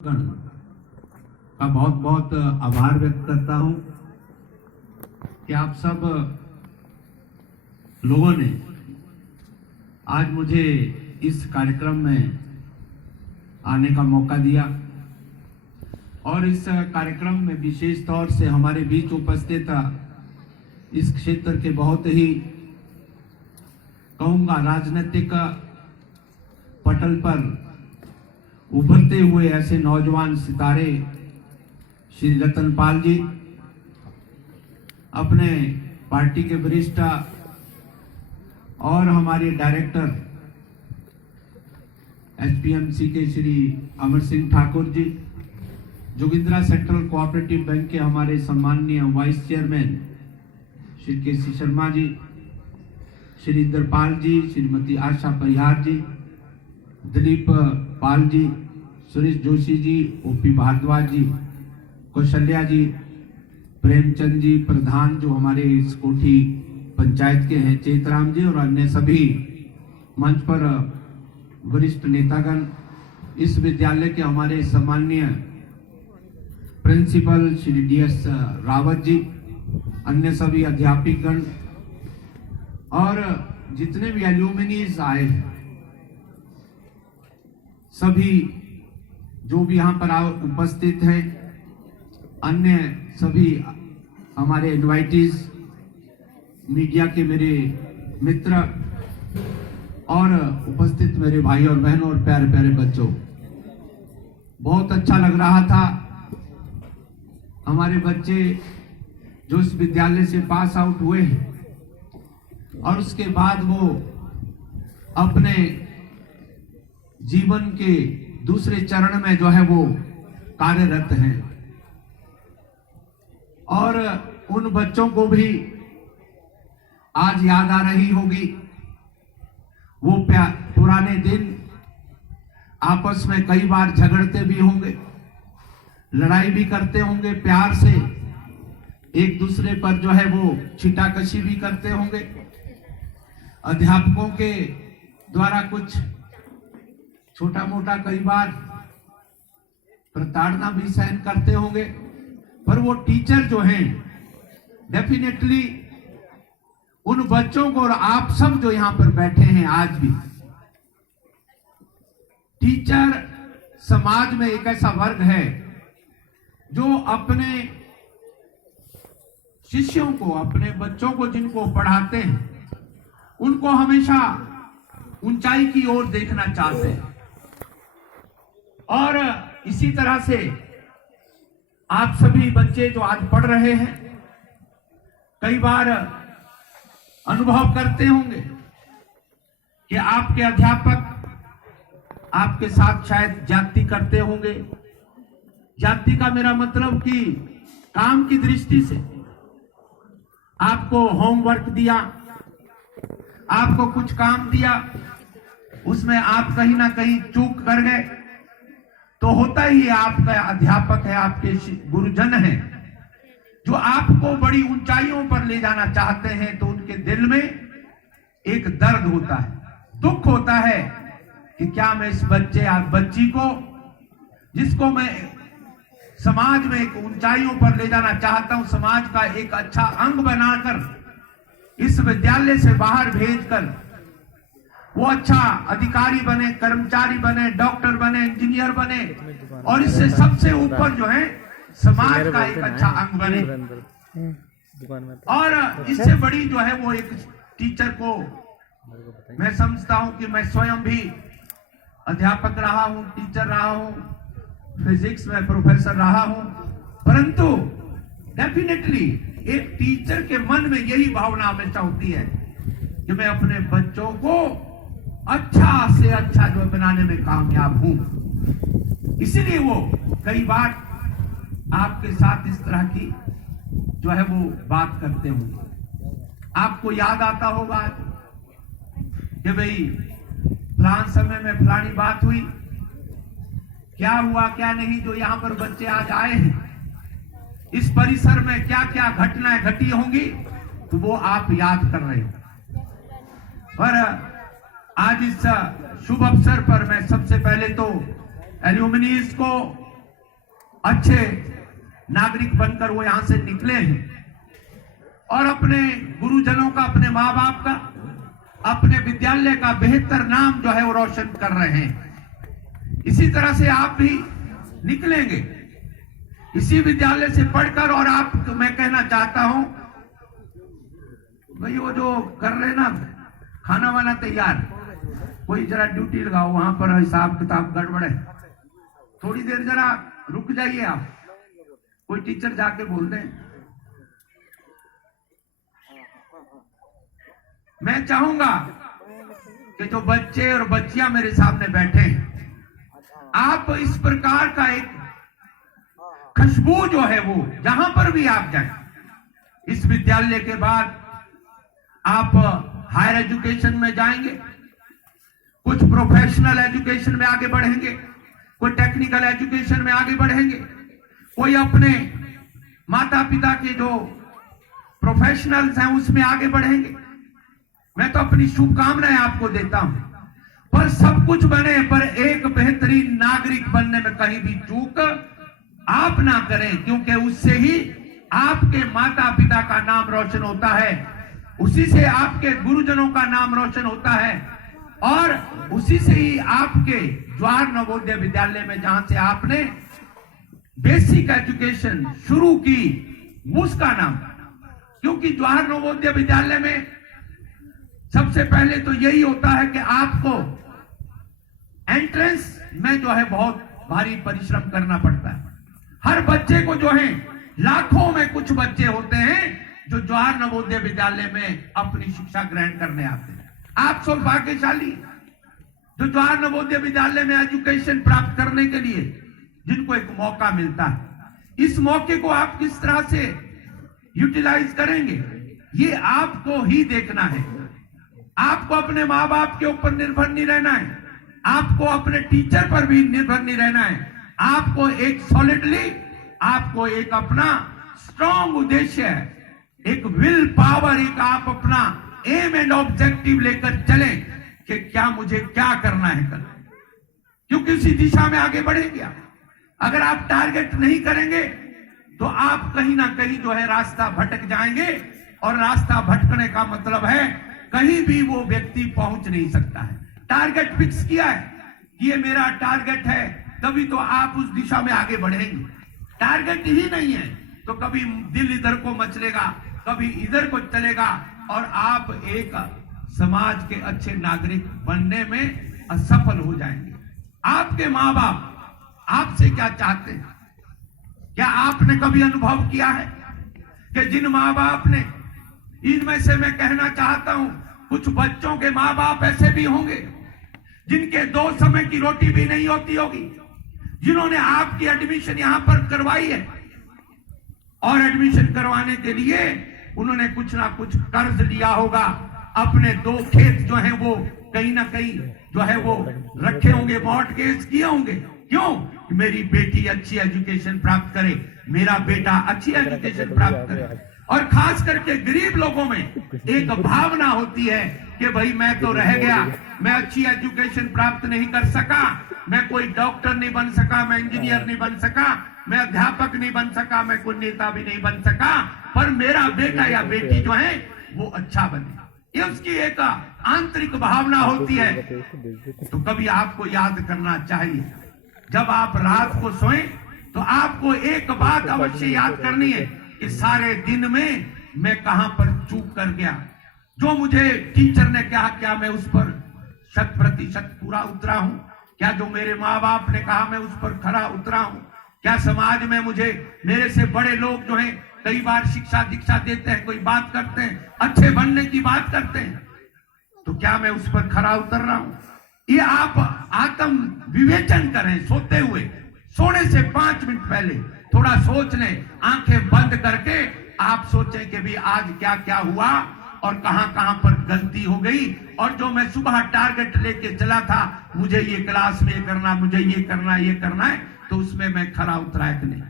गण का बहुत बहुत आभार व्यक्त करता हूं कि आप सब लोगों ने आज मुझे इस कार्यक्रम में आने का मौका दिया और इस कार्यक्रम में विशेष तौर से हमारे बीच उपस्थित इस क्षेत्र के बहुत ही कहूंगा राजनीतिक पटल पर उभरते हुए ऐसे नौजवान सितारे श्री रतनपाल जी, अपने पार्टी के वरिष्ठ और हमारे डायरेक्टर एचपीएमसी के Shri Amar Singh Thakur ji, Jogindra central cooperative bank के हमारे सम्माननीय वाइस चेयरमैन श्री केसी शर्मा जी, श्री इंद्रपाल जी, श्रीमती आशा परिहार जी, दिलीप पाल जी, सुरेश जोशी जी, ओपी भारद्वाज जी, कौशल्या जी, प्रेमचंद जी, प्रधान जो हमारे इस कोठी पंचायत के हैं, चेतराम जी और अन्य सभी मंच पर वरिष्ठ नेतागण, इस विद्यालय के हमारे सम्माननीय प्रिंसिपल श्री डीएस रावत जी, अन्य सभी अध्यापकगण और जितने भी एल्यूमिनीज आए हैं, सभी जो भी यहाँ पर उपस्थित हैं, अन्य सभी हमारे इनवाइटीज, मीडिया के मेरे मित्र और उपस्थित मेरे भाई और बहनों और प्यारे प्यारे बच्चों, बहुत अच्छा लग रहा था। हमारे बच्चे जो इस विद्यालय से पास आउट हुए हैं और उसके बाद वो अपने जीवन के दूसरे चरण में जो है वो कार्यरत हैं और उन बच्चों को भी आज याद आ रही होगी वो पुराने दिन, आपस में कई बार झगड़ते भी होंगे, लड़ाई भी करते होंगे, प्यार से एक दूसरे पर जो है वो छिटाकशी भी करते होंगे, अध्यापकों के द्वारा कुछ छोटा मोटा कई बार प्रताड़ना भी सहन करते होंगे, पर वो टीचर जो हैं डेफिनेटली उन बच्चों को और आप सब जो यहां पर बैठे हैं आज भी, टीचर समाज में एक ऐसा वर्ग है जो अपने शिष्यों को, अपने बच्चों को जिनको पढ़ाते हैं, उनको हमेशा ऊंचाई की ओर देखना चाहते हैं और इसी तरह से आप सभी बच्चे जो आज पढ़ रहे हैं, कई बार अनुभव करते होंगे कि आपके अध्यापक आपके साथ शायद ज्यादती करते होंगे। ज्यादती का मेरा मतलब कि काम की दृष्टि से आपको होमवर्क दिया, आपको कुछ काम दिया, उसमें आप कहीं ना कहीं चूक कर गए, तो होता ही है, आपका अध्यापक है, आपके गुरुजन हैं जो आपको बड़ी ऊंचाइयों पर ले जाना चाहते हैं, तो उनके दिल में एक दर्द होता है, दुख होता है कि क्या मैं इस बच्चे या बच्ची को, जिसको मैं समाज में एक ऊंचाइयों पर ले जाना चाहता हूं, समाज का एक अच्छा अंग बनाकर इस विद्यालय से बाहर भेजकर वो अच्छा अधिकारी बने, कर्मचारी बने, डॉक्टर बने, इंजीनियर बने और इससे सबसे ऊपर जो है समाज का एक अच्छा अंग बने। और इससे बड़ी जो है वो एक टीचर को मैं समझता हूं कि मैं स्वयं भी अध्यापक रहा हूं, टीचर रहा हूं, फिजिक्स में प्रोफेसर रहा हूं, परंतु डेफिनेटली एक टीचर के मन में यही भावना हमेशा होती है कि मैं अपने बच्चों को अच्छा से अच्छा जो बनाने में कामयाब हूं। इसीलिए वो कई बार आपके साथ इस तरह की जो है वो बात करते होंगे। आपको याद आता होगा कि भाई फलान समय में फलानी बात हुई, क्या हुआ क्या नहीं, जो यहां पर बच्चे आज आए हैं, इस परिसर में क्या क्या घटनाएं घटी होंगी, तो वो आप याद कर रहे हो। पर आज इस शुभ अवसर पर मैं सबसे पहले तो एल्यूमिनीज को अच्छे नागरिक बनकर वो यहां से निकले हैं और अपने गुरुजनों का, अपने माँ बाप का, अपने विद्यालय का बेहतर नाम जो है वो रोशन कर रहे हैं। इसी तरह से आप भी निकलेंगे इसी विद्यालय से पढ़कर। और आप, मैं कहना चाहता हूं भाई, वो जो कर रहे ना खाना वाना तैयार, कोई जरा ड्यूटी लगाओ, वहां पर हिसाब किताब गड़बड़ है, थोड़ी देर जरा रुक जाइए आप, कोई टीचर जाके बोल दें। मैं चाहूंगा कि जो बच्चे और बच्चियां मेरे सामने बैठे हैं, आप इस प्रकार का एक खुशबू जो है वो जहां पर भी आप जाएं, इस विद्यालय के बाद आप हायर एजुकेशन में जाएंगे, कुछ प्रोफेशनल एजुकेशन में आगे बढ़ेंगे, कोई टेक्निकल एजुकेशन में आगे बढ़ेंगे, कोई अपने माता पिता के जो प्रोफेशनल्स हैं उसमें आगे बढ़ेंगे। मैं तो अपनी शुभकामनाएं आपको देता हूं, पर सब कुछ बने, पर एक बेहतरीन नागरिक बनने में कहीं भी चूक आप ना करें, क्योंकि उससे ही आपके माता पिता का नाम रोशन होता है, उसी से आपके गुरुजनों का नाम रोशन होता है, और उसी से ही आपके जवाहर नवोदय विद्यालय में जहां से आपने बेसिक एजुकेशन शुरू की, उसका नाम, क्योंकि जवाहर नवोदय विद्यालय में सबसे पहले तो यही होता है कि आपको एंट्रेंस में जो है बहुत भारी परिश्रम करना पड़ता है। हर बच्चे को जो है, लाखों में कुछ बच्चे होते हैं जो जवाहर नवोदय विद्यालय में अपनी शिक्षा ग्रहण करने आते हैं। आप सौभाग्यशाली जो जवाहर नवोदय विद्यालय में एजुकेशन प्राप्त करने के लिए जिनको एक मौका मिलता है। इस मौके को आप किस तरह से यूटिलाइज करेंगे, ये आपको ही देखना है। आपको अपने माँ बाप के ऊपर निर्भर नहीं रहना है, आपको अपने टीचर पर भी निर्भर नहीं रहना है। आपको एक सॉलिडली, आपको एक अपना स्ट्रॉन्ग उद्देश्य है, एक विल पावर, एक आप अपना एम एंड ऑब्जेक्टिव लेकर चलें कि क्या मुझे क्या करना है कल, क्योंकि उसी दिशा में आगे बढ़ेंगे आप। अगर आप टारगेट नहीं करेंगे तो आप कहीं ना कहीं जो है रास्ता भटक जाएंगे, और रास्ता भटकने का मतलब है कहीं भी वो व्यक्ति पहुंच नहीं सकता है। टारगेट फिक्स किया है कि ये मेरा टारगेट है, तभी तो आप उस दिशा में आगे बढ़ेंगे। टारगेट ही नहीं है तो कभी दिल इधर को मचलेगा, कभी इधर को चलेगा, और आप एक समाज के अच्छे नागरिक बनने में असफल हो जाएंगे। आपके माँ बाप आपसे क्या चाहते हैं? क्या आपने कभी अनुभव किया है कि जिन माँ बाप ने, इनमें से मैं कहना चाहता हूं, कुछ बच्चों के माँ बाप ऐसे भी होंगे जिनके 2 समय की रोटी भी नहीं होती होगी, जिन्होंने आपकी एडमिशन यहां पर करवाई है, और एडमिशन करवाने के लिए उन्होंने कुछ ना कुछ कर्ज लिया होगा, अपने 2 खेत जो हैं वो कहीं ना कहीं जो है वो रखे होंगे, मॉर्टगेज किए होंगे। क्यों? कि मेरी बेटी अच्छी एजुकेशन प्राप्त करे, मेरा बेटा अच्छी एजुकेशन प्राप्त करे। और खास करके गरीब लोगों में एक भावना होती है कि भाई मैं तो रह गया, मैं अच्छी एजुकेशन प्राप्त नहीं कर सका, मैं कोई डॉक्टर नहीं बन सका, मैं इंजीनियर नहीं बन सका, मैं अध्यापक नहीं बन सका, मैं कोई नेता भी नहीं बन सका, पर मेरा बेटा या बेटी जो है वो अच्छा बने। ये उसकी एक आंतरिक भावना होती है। तो कभी आपको याद करना चाहिए, जब आप रात को सोएं तो आपको एक बात अवश्य याद करनी है कि सारे दिन में मैं कहां पर चूक कर गया, जो मुझे टीचर ने कहा क्या मैं उस पर 100% पूरा उतरा हूं, क्या जो मेरे माँ बाप ने कहा मैं उस पर खरा उतरा हूं, क्या समाज में मुझे मेरे से बड़े लोग जो हैं कई बार शिक्षा दीक्षा देते हैं, कोई बात करते हैं, अच्छे बनने की बात करते हैं, तो क्या मैं उस पर खरा उतर रहा हूं? ये आप आत्म विवेचन करें। सोते हुए, सोने से 5 मिनट पहले थोड़ा सोच लें, आंखें बंद करके आप सोचें कि भी आज क्या क्या हुआ और कहां कहां पर गलती हो गई, और जो मैं सुबह टारगेट लेके चला था, मुझे ये क्लास में ये करना, मुझे ये करना है, तो उसमें मैं खरा उतरा कि नहीं।